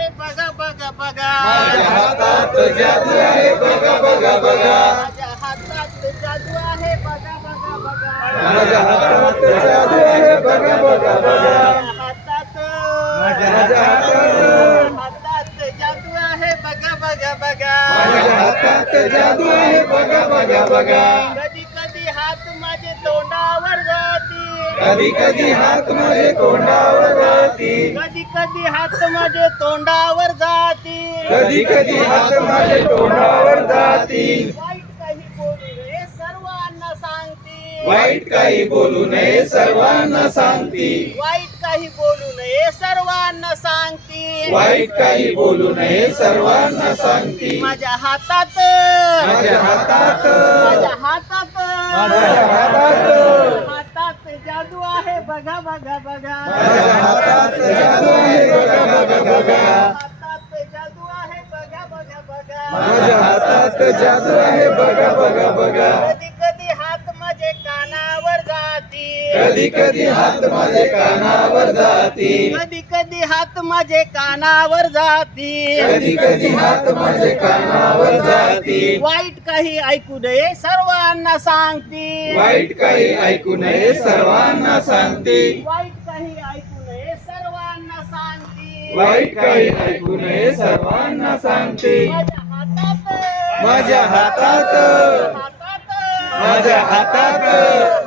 आहे बघा बघा बघा. माझ्या हातात जादू आहे बघा बघा बघा. माझ्या हातात जादू आहे बघा बघा बघा. माझ्या हातात जादू आहे बघा बघा बघा. माझ्या हातात जादू आहे बघा बघा बघा. माझ्या हातात जादू आहे बघा बघा बघा. कधी कधी हात माझे तोंडावर जाती. कधी कधी हात माझे तोंडावर जाती. कधी कधी हात माझे तोंडावर जाती. कधी कधी हात माझे तोंडावर जाती. वाईट काही बोलू नये सर्वांना सांगती. वाईट काही बोलू नये सर्वांना सांगती. वाईट काही बोलू नये सर्वांना सांगती. वाईट काही बोलू नये सर्वांना सांगती. माझ्या हातात माझ्या हातात माझ्या हातात माझ्या हातात हातात जादू आहे बघा बघा बघा. माझ्या हातात जादू आहे बघा बघा बघा. हातात जादू आहे बघा बघा बघा. माझ्या हातात जादू आहे बघा बघा बघा. कधी कधी हात माझे कानावर जाती. कधी कधी हात माझे कानावर जाती. कधी कधी हात माझे कानावर जाती. कधी कधी हात माझे कानावर जाती. वाईट काही ऐकू नये सर्वांना सांगती. वाईट काही ऐकू नये सर्वांना सांगती. वाईट काही ऐकू नये सर्वांना सांगती. वाईट काही ऐकू नये सर्वांना सांगती. माझ्या हातात माझ्या हातात माझ्या हातात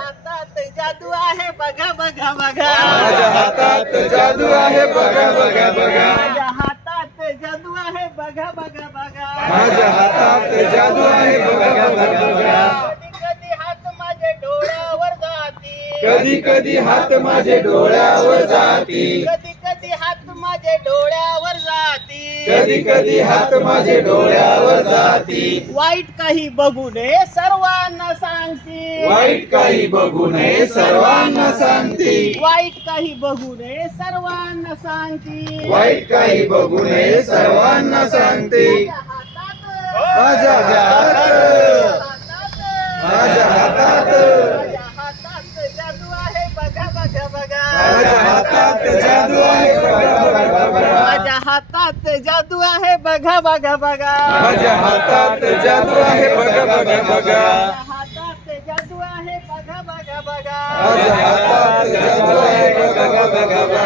हातात जादू आहे बघा बघा बघा. माझ्या हातात जादू आहे बघा बघा बघा. माझ्या हातात जादू आहे बघा बघा बघा. माझ्या हातात जादू आहे बघा बघा बघा. कधी कधी हात माझे डोळ्यावर जाती. कधी कधी हात माझे डोळ्यावर जाती. कधी कधी हात माझे डोळ्यावर जाती. कधी कधी हात माझे डोळ्यावर जाती. वाईट काही बघू नये सर्वांना सांगती. वाईट काही बघू नये सर्वांना सांगती. वाईट काही बघू नये सर्वांना सांगती. वाईट काही बघू नये सर्वांना सांगती. माझ्या हातात माझ्या हातात माझ्या हातात जादू आहे बघा बघा बघा. माझ्या हातात जादू आहे बघा बघा बघा. माझ्या हातात जादू आहे बघा बघा बघा. माझ्या हातात जादू आहे बघा बघा बघा. माझ्या हातात जादू आहे बघा बघा बघा. माझ्या हातात जादू आहे बघा बघा बघा.